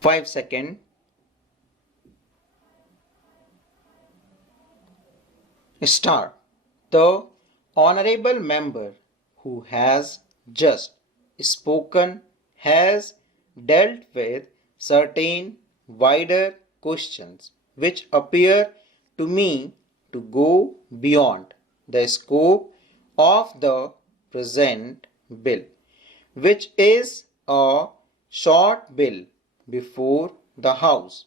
5 seconds. Start. The honorable member who has just spoken has dealt with certain wider questions which appear to me to go beyond the scope of the present bill, which is a short bill before the House.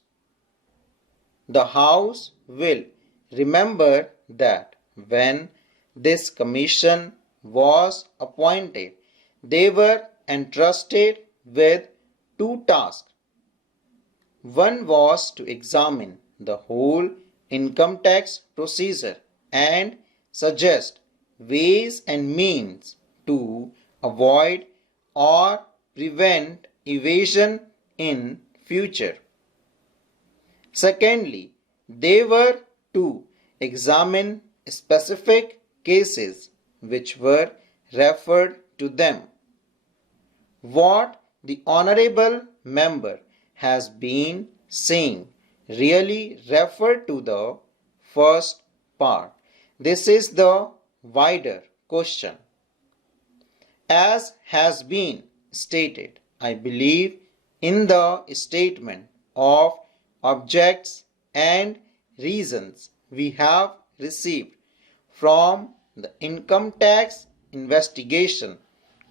The House will remember that when this commission was appointed, they were entrusted with two tasks. One was to examine the whole income tax procedure and suggest ways and means to avoid or prevent evasion in future. Secondly, they were to examine specific cases which were referred to them. What the honorable member has been saying really referred to the first part. This is the wider question. As has been stated, I believe in the statement of objects and reasons we have received from the Income Tax Investigation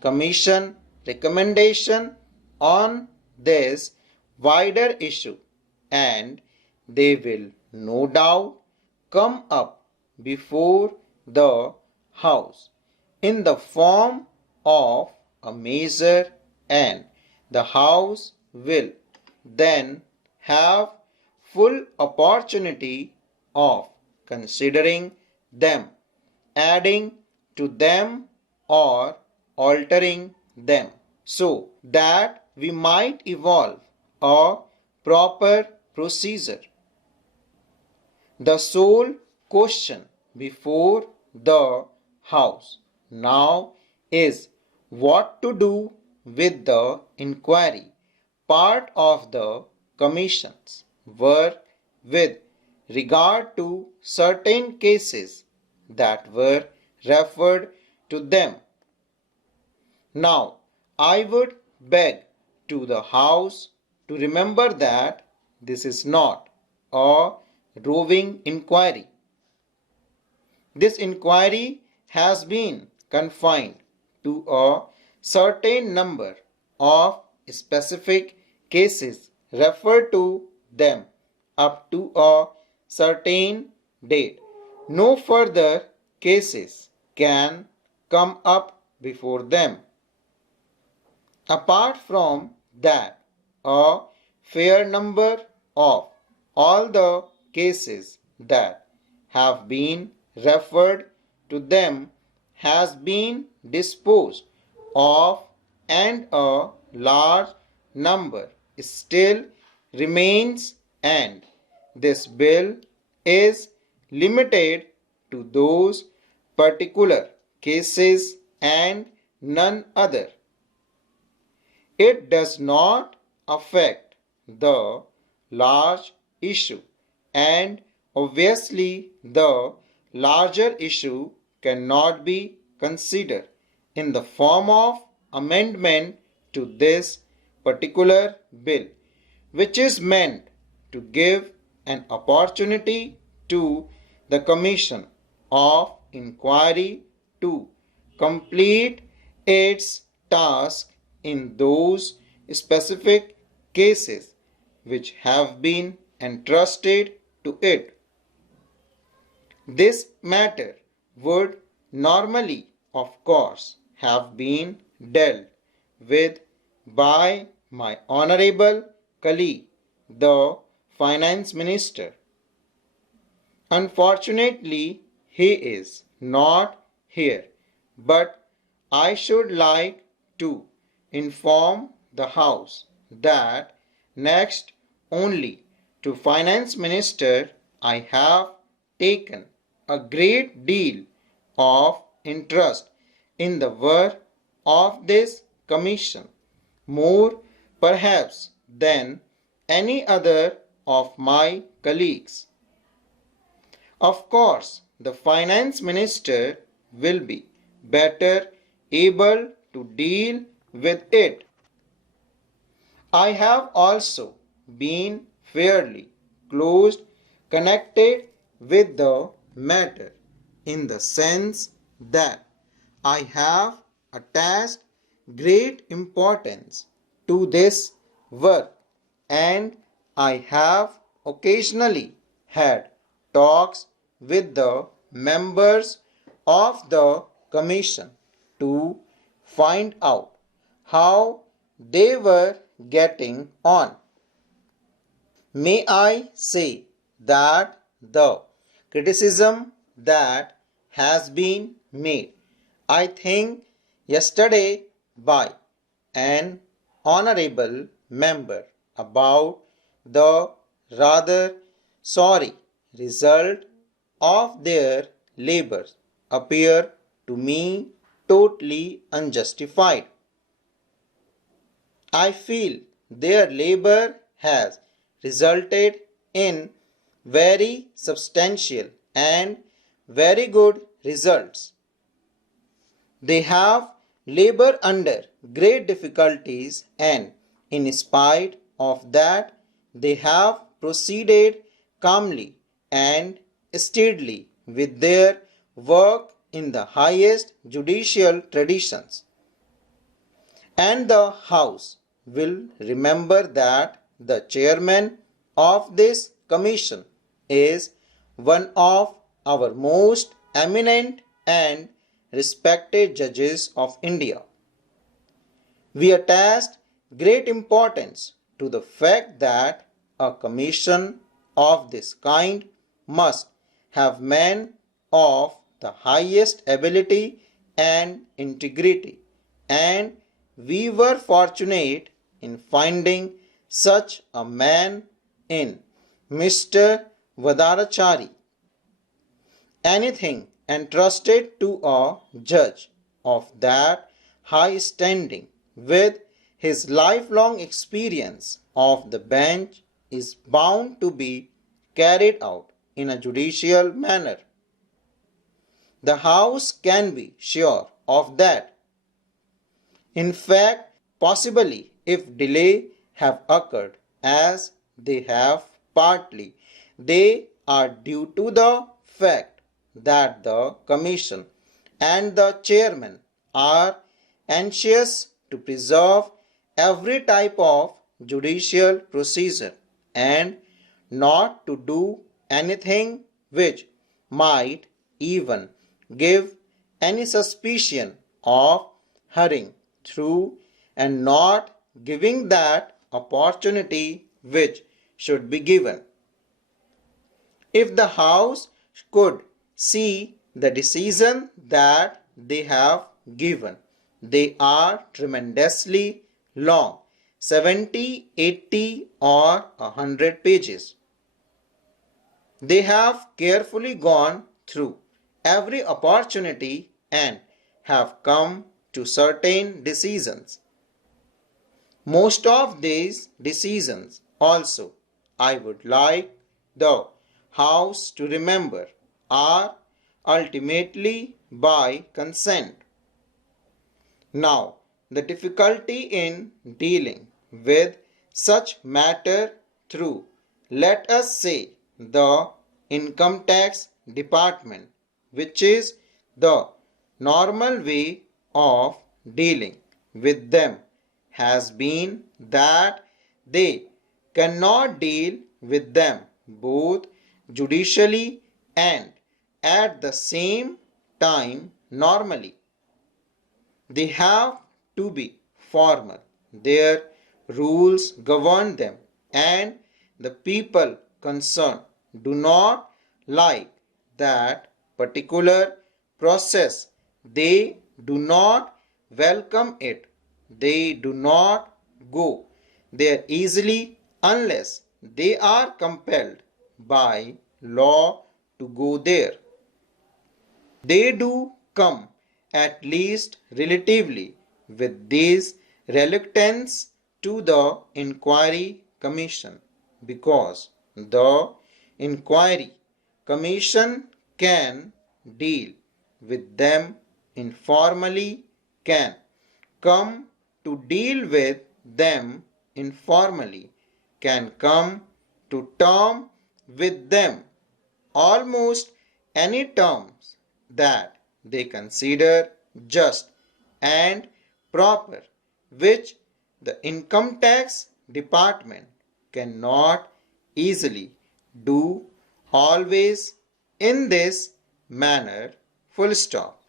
Commission recommendation on this wider issue, and they will no doubt come up before the House in the form of a measure, and the House will then have full opportunity of considering them, adding to them or altering them, so that we might evolve a proper procedure. The sole question before the House now is what to do with the inquiry part of the Commission's work with regard to certain cases that were referred to them. Now, I would beg to the House to remember that this is not a roving inquiry. This inquiry has been confined to a certain number of specific cases referred to them up to a certain date. No further cases can come up before them. Apart from that, a fair number of all the cases that have been referred to them has been disposed of, and a large number still remains, and this bill is limited to those particular cases and none other. It does not affect the large issue, and obviously the larger issue cannot be considered in the form of amendment to this particular bill, which is meant to give an opportunity to the Commission of Inquiry to complete its task in those specific cases which have been entrusted to it. This matter would normally, of course, have been dealt with by my honorable colleague, the Finance Minister. Unfortunately, he is not here, but I should like to inform the House that next only to Finance Minister I have taken a great deal of interest in the work of this commission, more perhaps than any other of my colleagues. Of course, the finance minister will be better able to deal with it. I have also been fairly close connected with the matter in the sense that I have attached great importance to this work, and I have occasionally had talks with the members of the commission to find out how they were getting on. May I say that the criticism that has been made, I think, yesterday by an honorable member about the rather sorry result of their labors appear to me totally unjustified. I feel their labor has resulted in very substantial and very good results. They have labored under great difficulties, and in spite of that, they have proceeded calmly and steadily with their work in the highest judicial traditions. And the House will remember that the chairman of this commission is one of our most eminent and respected judges of India. We attached great importance to the fact that a commission of this kind must have men of the highest ability and integrity, and we were fortunate in finding such a man in Mr. Vadarachari. Anything entrusted to a judge of that high standing with his lifelong experience of the bench is bound to be carried out in a judicial manner. The House can be sure of that. In fact, possibly if delay have occurred, as they have partly, they are due to the fact that the commission and the chairman are anxious to preserve every type of judicial procedure and not to do anything which might even give any suspicion of hurrying through and not giving that opportunity which should be given. If the House could see the decision that they have given, they are tremendously long, 70, 80 or 100 pages. They have carefully gone through every opportunity and have come to certain decisions. Most of these decisions also, I would like the House to remember, are ultimately by consent. Now, the difficulty in dealing with such matter through, let us say, the income tax department, which is the normal way of dealing with them, has been that they cannot deal with them both judicially and at the same time normally. They have to be formal. Their rules govern them, and the people concerned do not like that particular process. They do not welcome it. They do not go there easily unless they are compelled by law to go there. They do come, at least relatively, with this reluctance to the inquiry commission because the inquiry commission can deal with them informally, can come to deal with them informally, can come to term with them almost any terms that they consider just and proper, which the income tax department cannot easily do always in this manner, full stop.